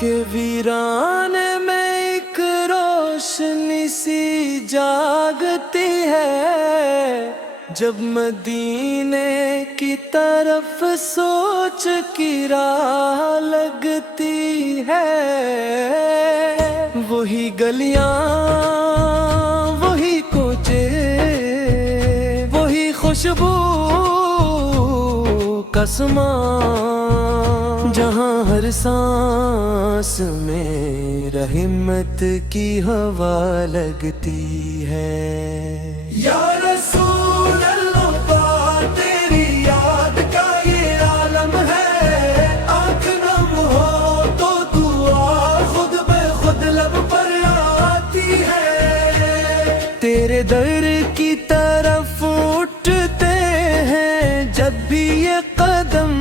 کہ ویران میں ایک روشنی سی جاگتی ہے، جب مدینے کی طرف سوچ کی راہ لگتی ہے۔ وہی گلیاں، وہی کوچے، وہی خوشبو کا سماں، جہاں ہر سانس میں رحمت کی ہوا لگتی ہے۔ یا رسول اللہ پاک تیری یاد کا یہ عالم ہے، آنکھ نم ہو تو دعا خود بے خود لب پر آتی ہے۔ تیرے در کی طرف اٹھتے ہیں جب بھی یہ قدم،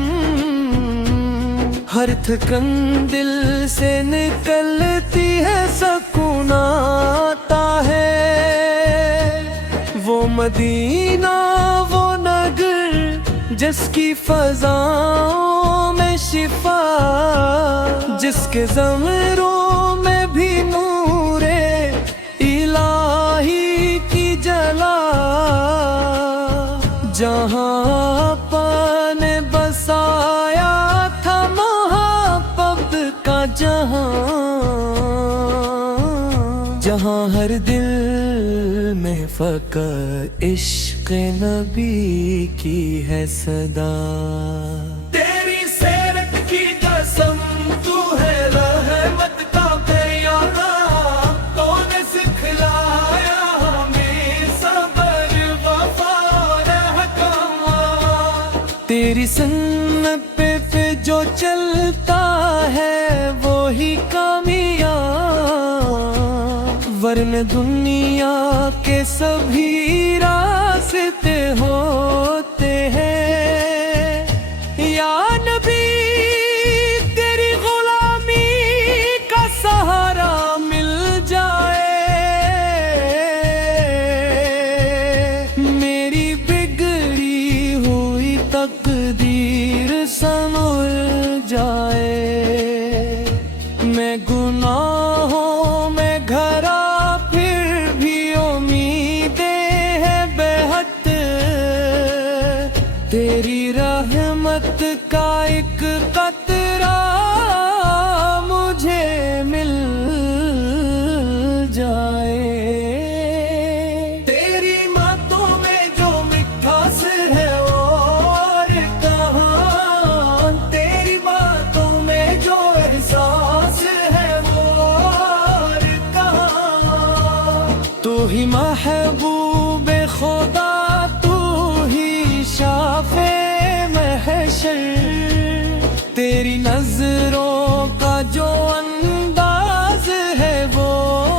ہر تھکن دل سے نکلتی ہے، سکون آتا ہے۔ وہ مدینہ، وہ نگر جس کی فضاؤں میں شفا، جس کے زمروں میں بھی نور الہی کی جلا، جہاں پانے بسایا تھا محبت کا جہاں، جہاں ہر دل میں فقط عشق نبی کی ہے صدا۔ تیری سیرت کی قسم تو ہے رحمت کا پیارا، تو نے سکھلایا ہمیں صبر وفا اور احکام۔ تیری سنت پہ جو چلتا ہے وہی کامیاب، ورنہ دنیا کے سبھی راستے ہوتے ہیں۔ یا نبی تیری غلامی کا سہارا مل جائے، میری بگڑی ہوئی تقدیر سنور جائے۔ میں گناہوں میں گھرا پھر بھی امیدیں ہے بے حد، تیری رحمت کا ایک قطرہ مجھے مل جائے۔ تیری باتوں میں جو مٹھاس ہے اور کہاں، تیری باتوں میں جو احساس ہے اور کہاں، تو ہی محبوب خدا، تو ہی شافع محشر، تیری نظروں کا جو انداز ہے وہ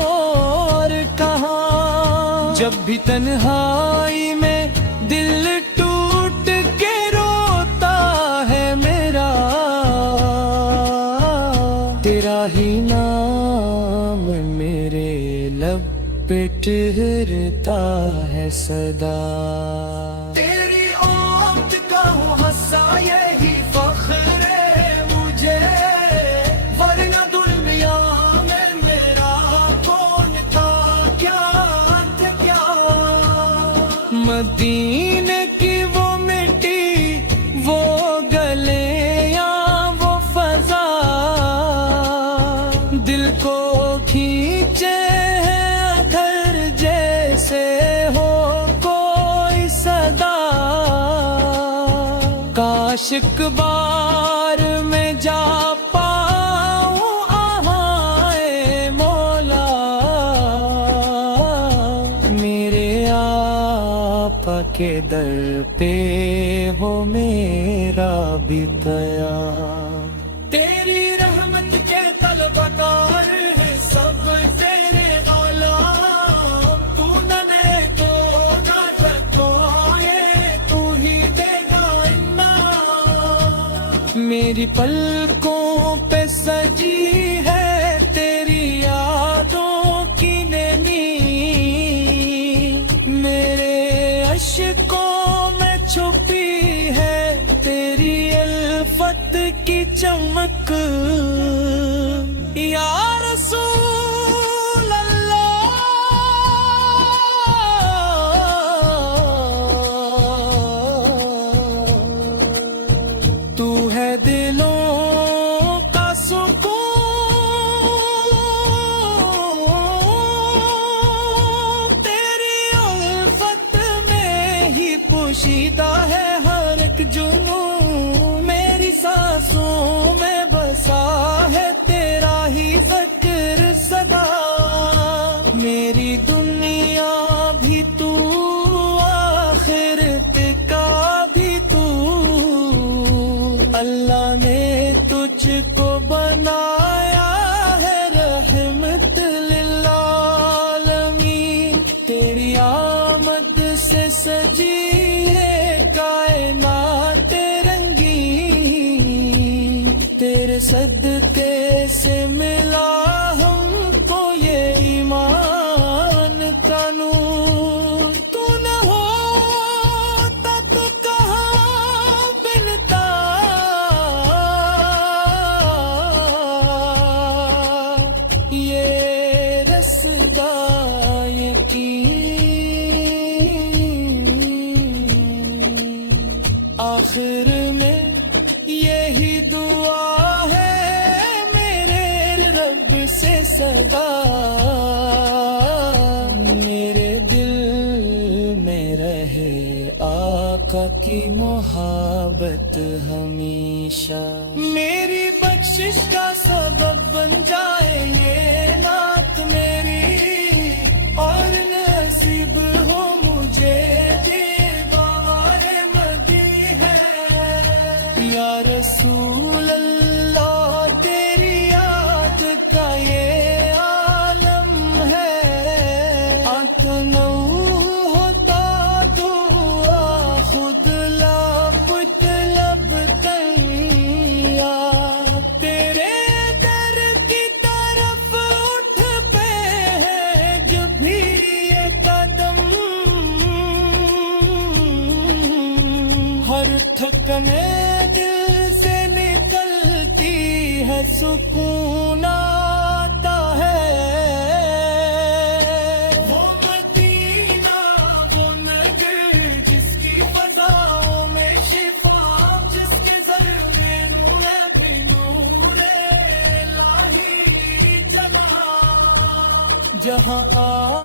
اور کہاں۔ جب بھی تنہائی میں دل ٹوٹ کے روتا ہے میرا، تیرا ہی نام میرے لب پہ ٹھہرتا ہے صدا۔ تیری آمد کا حصہ یہی فخر ہے مجھے، ورنہ دنیا میں میرا کون تھا، کیا مدینے کی وہ مٹی، وہ گلیاں، وہ فضا، دل کو کھینچے جیسے ہو کوئی صدا۔ کاش ایک بار میں جا پاؤں آہاں اے مولا، میرے آقا کے در پہ ہو میرا بھی قیام۔ تیری رحمت کے طلبگار ہیں سب تیرے غلام، تو ننے کو تو آئے تو ہی دے گا انعام۔ میری پلکوں پہ سجی ہے تیری یادوں کی نینی، میرے عشقوں میں چھپی ہے تیری الفت کی چمک، یا رسول اللہ، تو ہے دلوں کا سکون، تیری الفت میں ہی پوشیدہ ہے ہر ایک جنون، میری سانسوں میں بسا ہے تیرا ہی ذکر سدا، میری دنیا بھی تو آخرت کا بھی تو، اللہ نے تجھ کو بنایا ہے رحمت للعالمین، تیری آمد سے سجی ہے کائنات رنگین، تیرے صدقے سے ملا ہم کو یہ ایمان کا نور، تو نہ ہوتا تو کہاں بنتا یہ رسدا یقین، آخر میں یہی دعا ہے میرے رب سے سدا، میرے دل میں رہے آقا کی محبت ہمیشہ، میری بخشش کا سبب بن جائے یہ نعت میری، اور نصیب ہو مجھے یا رسول اللہ، تیری یاد کا یہ عالم ہے، اتنا ہوتا دعا خود لابد لب کیا، تیرے در کی طرف اٹھ پہ ہے جب بھی یہ قدم، ہر تھکنے سکون آتا ہے، وہ مدینہ وہ نگر جس کی فضاؤں میں شفا، جس کے ذرے نور بھی نور الہی جلا، جہاں